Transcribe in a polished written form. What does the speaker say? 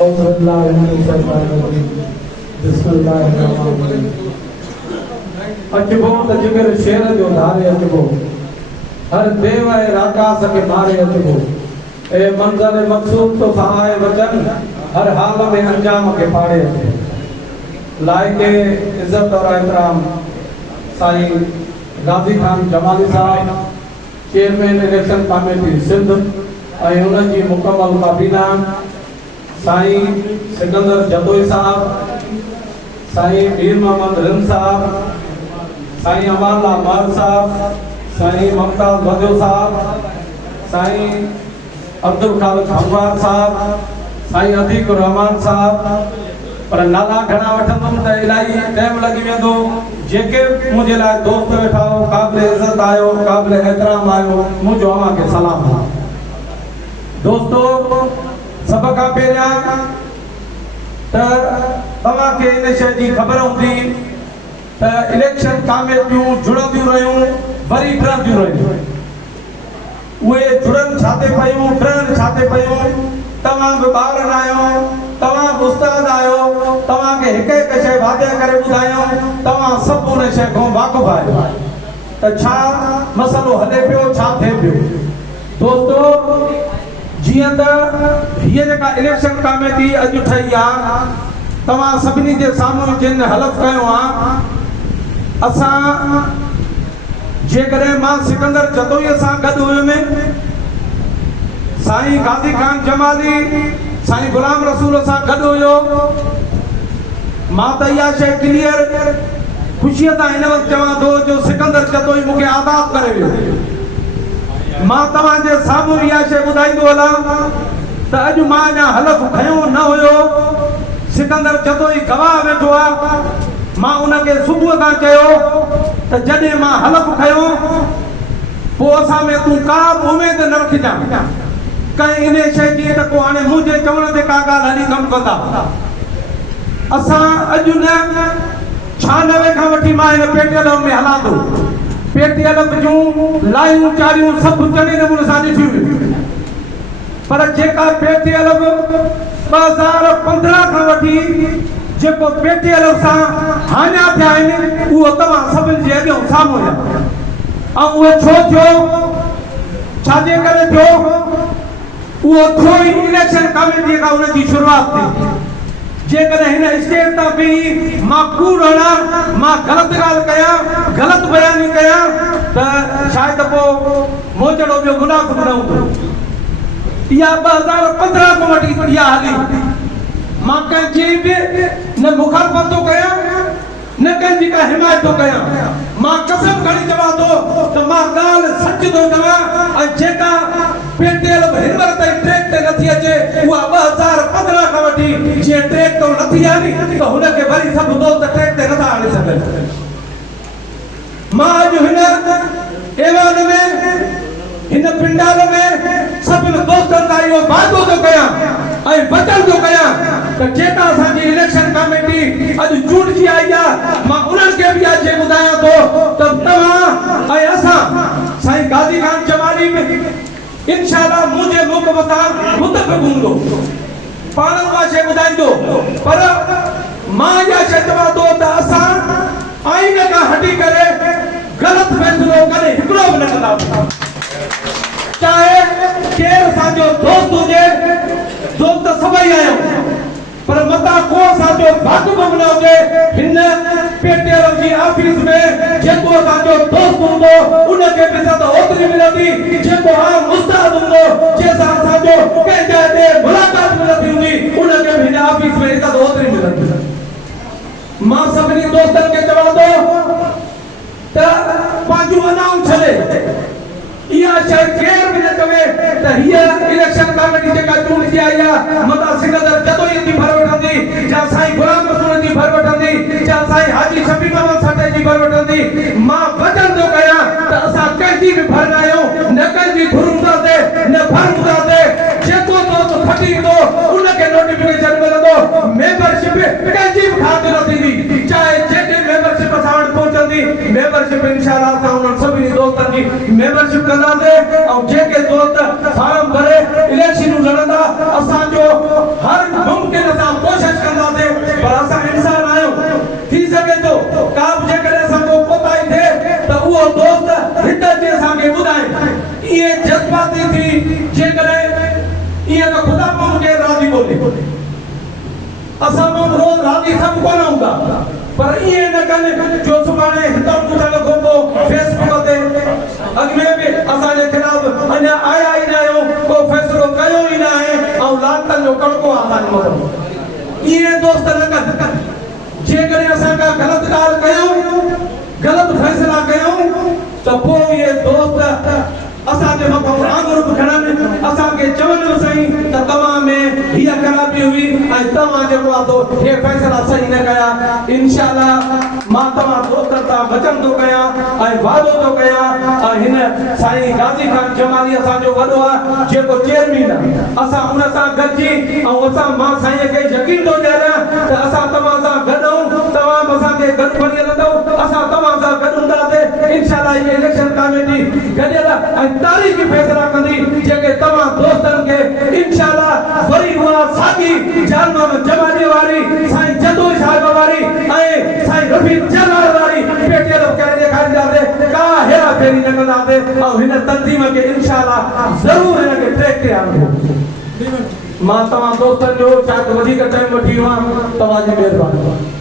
अचबो त जिगर शेर जो धारे अचबो हर देव है राकास के मारे अचबो ए मंजर मकसूद तो सहाय वचन हर हाल में अंजाम के पाड़े अचे लायके इज्जत और एहतराम साईं गाजी खान जमाली साहब चेयरमैन इलेक्शन कमेटी सिंध और उनकी मुकम्मल काबीना साईं सिकंदर जदोई साहब साईं मीर मोहम्मद रिम साहब साईं अमानला मार साहब साईं ममताज बदियो साहब साईं अब्दुल खालिक हमवार साहब साईं अदीक रहमान साहब पर नाला घणा वठंदुमि त इलाही टाइम लगी वेंदो जेके मुंहिंजे लाइ दोस्त वेठा हो क़ाबिल इज़त आयो क़ाबिल एहतराम आयो मुंहिंजो अव्हां खे सलाम आहे। दोस्तो सब खां पहिरियां त तव्हांखे इन शइ जी ख़बर हूंदी त इलेक्शन कामयाबियूं जुड़ंदियूं रहियूं वरी टिरंदियूं रहियूं उहे जुड़नि छाते पयूं टिरनि छाते पयूं तव्हां बि ॿार न आहियो तव्हां बि उस्ताद आहियो तव्हांखे हिकु हिकु शइ वादे करे ॿुधायूं तव्हां सभु उन शइ खां वाक़ुफ़ आहियो त छा मसइलो हले पियो छा थिए पियो। दोस्तो जियां त हीअ जेका इलेक्शन कमेटी अॼु ठही आहे तव्हां सभिनी जे साम्हूं जिन हलफ़ कयो आहे असां जेकॾहिं मां सिकंदर जदोईअ सां गॾु हुयुमि साईं गाजी खान जमाली साईं गुलाम रसूल सां गॾु हुयो मां त इहा शइ क्लियर ख़ुशीअ सां हिन वक़्तु चवां थो जो सिकंदर जदोई मूंखे आज़ादु करे वियो। मां तव्हांजे साम्हूं इहा शइ ॿुधाईंदो हलां त अॼु मां अञा हलफ़ खयो न हुयो सिकंदर जदोई गवाह वेठो आहे मां उनखे सुबुह खां चयो त जॾहिं मां हलफ़ खयो पोइ असां में तूं का बि उमेद न रखजांइ कंहिं इन शइ जी त को हाणे मुंहिंजे चवण ते का ॻाल्हि हली कमु कंदा असां अॼु न 96 खां वठी मां हिन पेटीएल में हलां थो पेटीएल जूं लायूं चारियूं सभु चङे नमूने सां ॾिठियूं पर जेका पेटीएल 2015 खां वठी जेको पेटीएल सां हाञा थिया आहिनि उहो तव्हां सभिनि जे अॻियां साम्हूं आहे ऐं उहे छो थियो छाजे करे थियो उहो थियो ई इलेक्शन कमेटी खां उनजी शुरूआत थी। जेकॾहिं हिन स्टेज तां बि मां कूड़ हणां मां ग़लति ॻाल्हि कयां ग़लति बयानी कयां त शायदि पोइ मोचड़ो ॿियो गुनाह न हूंदो। इहा 2015 खां वठी इहा हली मां कंहिंजी बि न मुखालफ़त थो कयां न कंहिंजी का हिमायत थो कयां मां कसम खणी चवां थो त मां ॻाल्हि सच थो चवां ऐं जेका पेटीएल हिन वक़्त ताईं ट्रैक ते नथी अचे उहा 2015 खां वठी जीअं ट्रैक तो नथी आहे त हुनखे वरी सभु दोस्त ट्रैक ते नथा आणे सघनि। मां अॼु हिन एवान में हिन पिंडाल में सभिनी दोस्तनि सां इहो वाइदो थो कयां ऐं वचन थो कयां त जेका असांजी इलेक्शन कमेटी अॼु चूंडजी आई आहे मां उन्हनि खे बि अॼु ॿुधायां थो त तव्हां ऐं असां साईं गाजी खान जमाली में इंशाअल्लाह मुंहिंजे मुल्क मथां मुतफ़िक़ हूंदो पाण उहा शइ ॿुधाईंदो पर मां इहा शइ चवां थो त असां आइन खां हटी करे ग़लति फ़ैसिलो कॾहिं हिकिड़ो बि न कंदासीं चाहे केरु असांजो दोस्त हुजे दोस्त सभई आहियूं पर मता को असांजो वाक़ुफ़ बि न हुजे हिन पेटीएल जी ऑफिस में जेको असांजो दोस्त हूंदो उनखे बि इज़त ओतिरी मिलंदी जेको आम उस्ताद हूंदो जंहिंसां असांजो कंहिं जाइ ते मुलाक़ात बि न थींदी उनखे बि हिन ऑफिस में इज़त ओतिरी मिलंदी। मां सभिनी दोस्तनि खे चवां थो त पंहिंजूं अनाऊं छॾे इहा शइ केर बि न चवे त हीअ इलेक्शन कमेटी जेका चूंडजी आई आहे मता सिकंदर जदोई जी भर वठंदी या साईं गुलाम रसूल जी भर वठंदी या साईं हाजी शफीक अहमद साठे जी भर वठंदी मां वचन थो कयां त असां कंहिंजी बि भर न आहियूं न कंहिंजी घुरूंदासीं न भरूंदासीं जेको दोस्त खटी ईंदो उनखे नोटिफिकेशन मिलंदो मेंबरशिप कंहिंजी बि ख़ातिर न थींदी चाहे जेके मेंबरशिप असां वटि पहुचंदी मेंबरशिप इंशाअल्लाह असां उन्हनि सभिनी दोस्तनि जी मेंबरशिप कंदासीं ऐं जेके दोस्त फार्म भरे इलेक्शनूं लड़ंदा असांजो हर मुमकिन असां रोज़ राती सभु कोन हूंदा पर इहे न कनि जो सुभाणे हितां पुछण खां पोइ फेसबुक ते अॻिमें बि असांजे ख़िलाफ़ अञा आया ई न आहियूं को फ़ैसिलो कयो ई न आहे ऐं लानतनि जो कड़को आहे असांजे मथां इहे दोस्त न कनि जेकॾहिं असां का ग़लति ॻाल्हि कयूं ग़लति फ़ैसिला कयूं त पोइ इहे दोस्त असांजे मथां आङुर बि खणनि असांखे चवनि बि सही त तव्हां में हीअ ख़राबी हुई ऐं तव्हां जेको आहे तो हे फ़ैसिला सही न कया इंशाअल्लाह मां तव्हां दोस्तनि सां वचन थो कयां ऐं वादो थो कयां ऐं हिन साईं गाज़ी ख़ान जमाली असांजो वॾो आहे जेको चेयरमैन आहे असां हुन सां गॾिजी ऐं असां मां साईं खे यकीन थो ॾियारियां त असां तव्हां सां गॾु आहियूं तव्हां बि असांखे गॾु खणी हलंदव असां तव्हां सां गॾु हूंदासीं इंशाअल्लाह इहा इलेक्शन कमेटी गॾियल ऐं तारीख़ी फ़ैसिला कंदी जेके तव्हां दोस्तनि खे इंशाअल्लाह वरी उहा साॻी जान मोहम्मद जमाली वारी साईं जदू साहिब वारी ऐं साईं रफ़ीक जलाल वारी पेटियल करे ॾेखारींदासीं का हेरा फेरी न कंदासीं ऐं हिन तंज़ीम खे इंशाअल्लाह ज़रूरु हिनखे ट्रैक ते आणींदो मां तव्हां दोस्तनि जो चाहे वधीक टाइम वठी वियो आहियां तव्हांजी महिरबानी